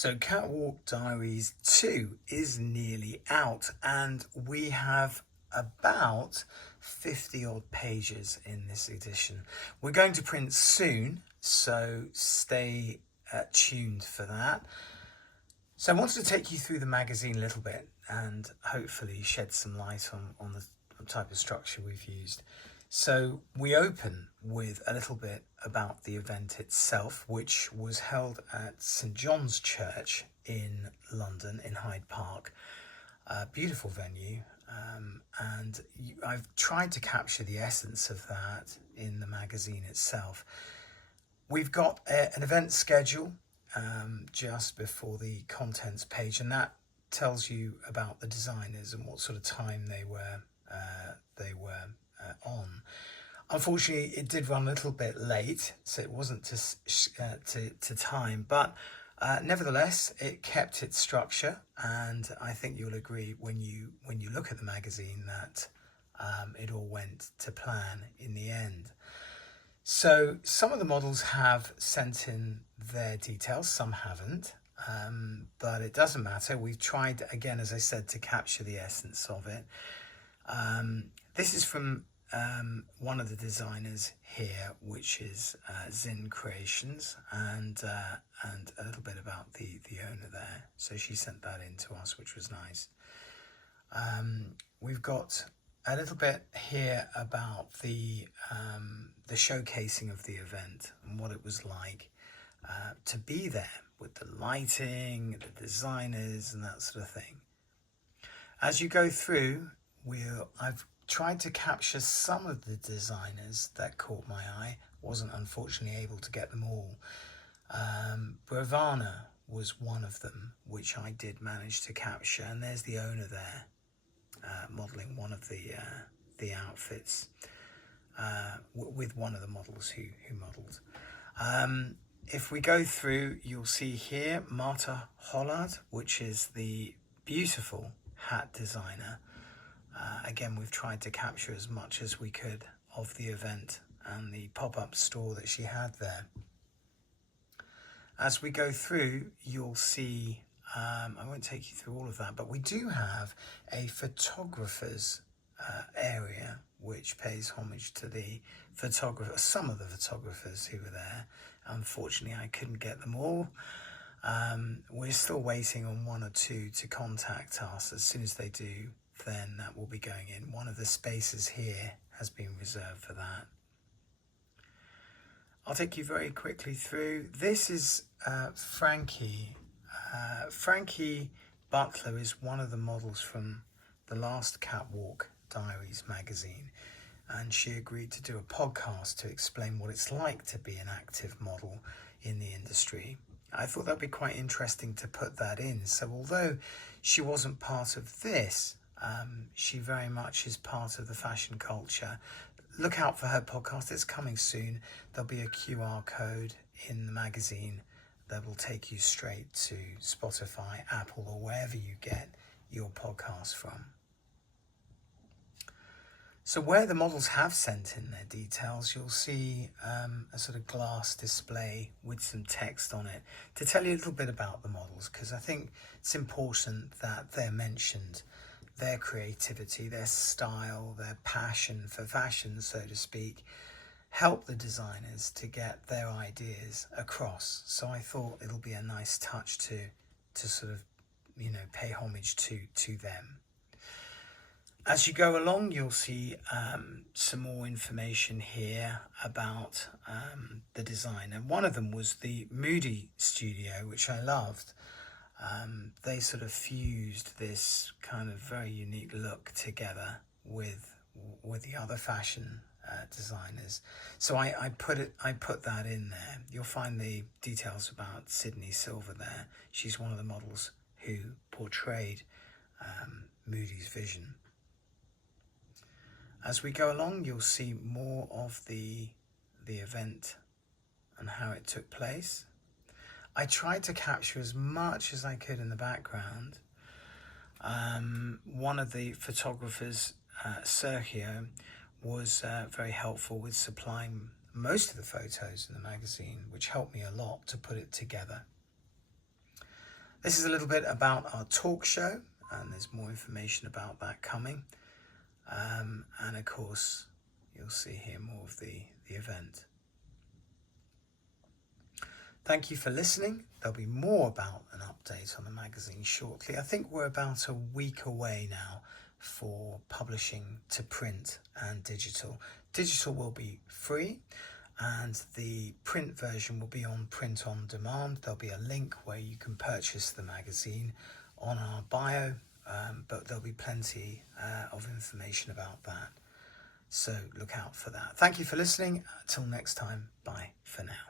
So Catwalk Diaries 2 is nearly out, and we have about 50 odd pages in this edition. We're going to print soon, so stay tuned for that. So I wanted to take you through the magazine a little bit and hopefully shed some light on the type of structure we've used. So we open with a little bit about the event itself, which was held at St John's Church in London, in Hyde Park. A beautiful venue, and I've tried to capture the essence of that in the magazine itself. We've got an event schedule just before the contents page, and that tells you about the designers and what sort of time they were on. Unfortunately, it did run a little bit late, so it wasn't to time, but nevertheless, it kept its structure, and I think you'll agree when you look at the magazine that it all went to plan in the end. So some of the models have sent in their details, some haven't, but it doesn't matter. We've tried, again, as I said, to capture the essence of it. This is from one of the designers here, which is Zin Creations, and a little bit about the owner there. So she sent that in to us, which was nice. We've got a little bit here about the showcasing of the event and what it was like to be there with the lighting, the designers, and that sort of thing. As you go through, I've tried to capture some of the designers that caught my eye. Wasn't unfortunately able to get them all. Bravana was one of them, which I did manage to capture, and there's the owner there, modelling one of the outfits with one of the models who modelled. If we go through, you'll see here Marta Hollard, which is the beautiful hat designer. Again, we've tried to capture as much as we could of the event and the pop-up store that she had there. As we go through, you'll see, I won't take you through all of that, but we do have a photographer's area which pays homage to the photographer, some of the photographers who were there. Unfortunately, I couldn't get them all. We're still waiting on one or two to contact us. As soon as they do, then that will be going in. One of the spaces here has been reserved for that. I'll take you very quickly through. This is Frankie. Frankie Butler is one of the models from the last Catwalk Diaries magazine, and she agreed to do a podcast to explain what it's like to be an active model in the industry. I thought that'd be quite interesting to put that in. So although she wasn't part of this, she very much is part of the fashion culture. Look out for her podcast. It's coming soon. There'll be a QR code in the magazine that will take you straight to Spotify, Apple, or wherever you get your podcast from. So where the models have sent in their details, you'll see a sort of glass display with some text on it to tell you a little bit about the models, because I think it's important that they're mentioned. Their creativity, their style, their passion for fashion, so to speak, help the designers to get their ideas across. So I thought it'll be a nice touch to sort of, pay homage to them. As you go along, you'll see some more information here about the design. And one of them was the Moody Studio, which I loved. They sort of fused this kind of very unique look together with the other fashion designers. So I put that in there. You'll find the details about Sydney Silver there. She's one of the models who portrayed Moody's vision. As we go along, you'll see more of the event and how it took place. I tried to capture as much as I could in the background. One of the photographers, Sergio, was very helpful with supplying most of the photos in the magazine, which helped me a lot to put it together. This is a little bit about our talk show, and there's more information about that coming. And of course, you'll see here more of the event. Thank you for listening. There'll be more about an update on the magazine shortly. I think we're about a week away now for publishing to print and digital. Digital will be free, and the print version will be on print on demand. There'll be a link where you can purchase the magazine on our bio, but there'll be plenty of information about that. So look out for that. Thank you for listening. Until next time, bye for now.